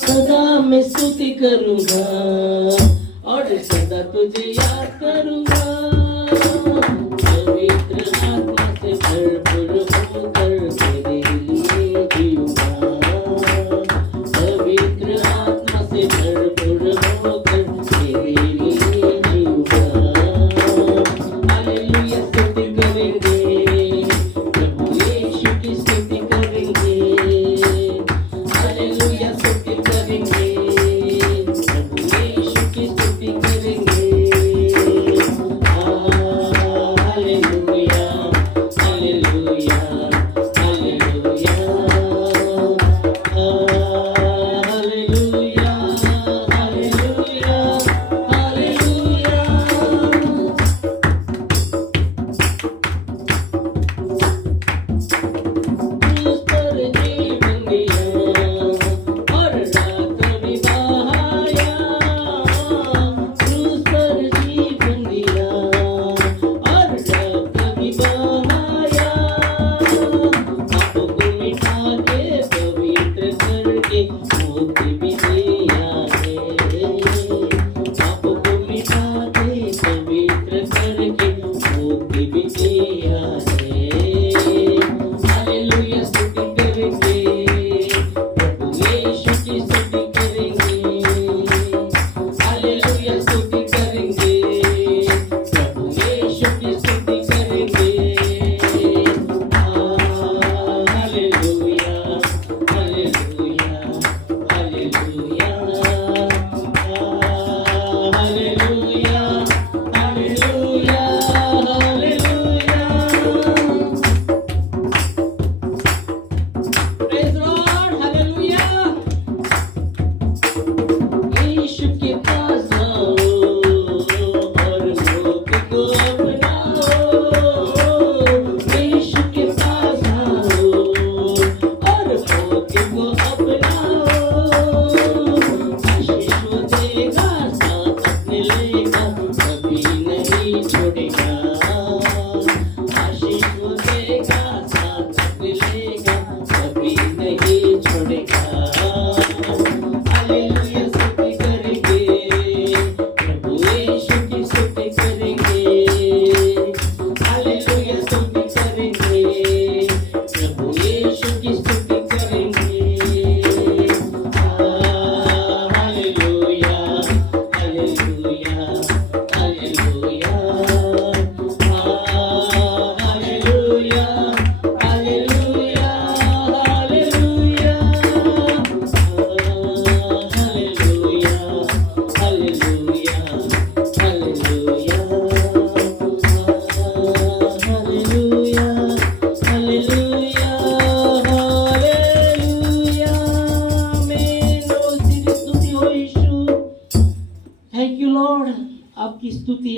सदा मैं स्तुति करूंगा और सदा तुझे याद करूंगा। पवित्र आत्मा से भरपूर होकर तेरे लिए जीऊंगा। पवित्र आत्मा से भरपूर होकर तेरे लिए जीऊंगा। हालेलुया स्तुति करेंगे, प्रभु यीशु की स्तुति करेंगे। हालेलुया स्तुति करेंगे, प्रभु यीशु की स्तुति करेंगे। Hallelujah hallelujah hallelujah hallelujah hallelujah hallelujah. क्रूस पर जीवन दिया और रात भी बहाया। क्रूस पर जीवन दिया और रात भी बहाया। पापों को मिटा के पवित्र करके मुक्ति भी दिया है। पापों को मिटा के पवित्र करके मुक्ति भी दिया है। हालेलुया स्तुति करेंगे, प्रभु यीशु की स्तुति करेंगे। हालेलुया स्तुति करेंगे, प्रभु यीशु की स्तुति करेंगे। Hallelujah hallelujah hallelujah hallelujah hallelujah hallelujah. Praise the Lord, hallelujah। यीशु के पास आओ और मौके को अपनाओ। यीशु के पास आओ और मौके को अपनाओ। आशीष वो देगा, साथ अपने लेगा, कभी नहीं छोड़ेगा। आशीष वो देगा, साथ अपने लेगा, कभी नहीं छोड़ेगा। हालेलुया स्तुति करेंगे, प्रभु यीशु की स्तुति करेंगे। हालेलुया स्तुति करेंगे, प्रभु यीशु की स्तुति करेंगे। Hallelujah hallelujah hallelujah hallelujah hallelujah hallelujah hallelujah hallelujah hallelujah hallelujah hallelujah hallelujah. आमीन। तेरी स्तुति हो यीशु। थैंक यू लॉर्ड, आपकी स्तुति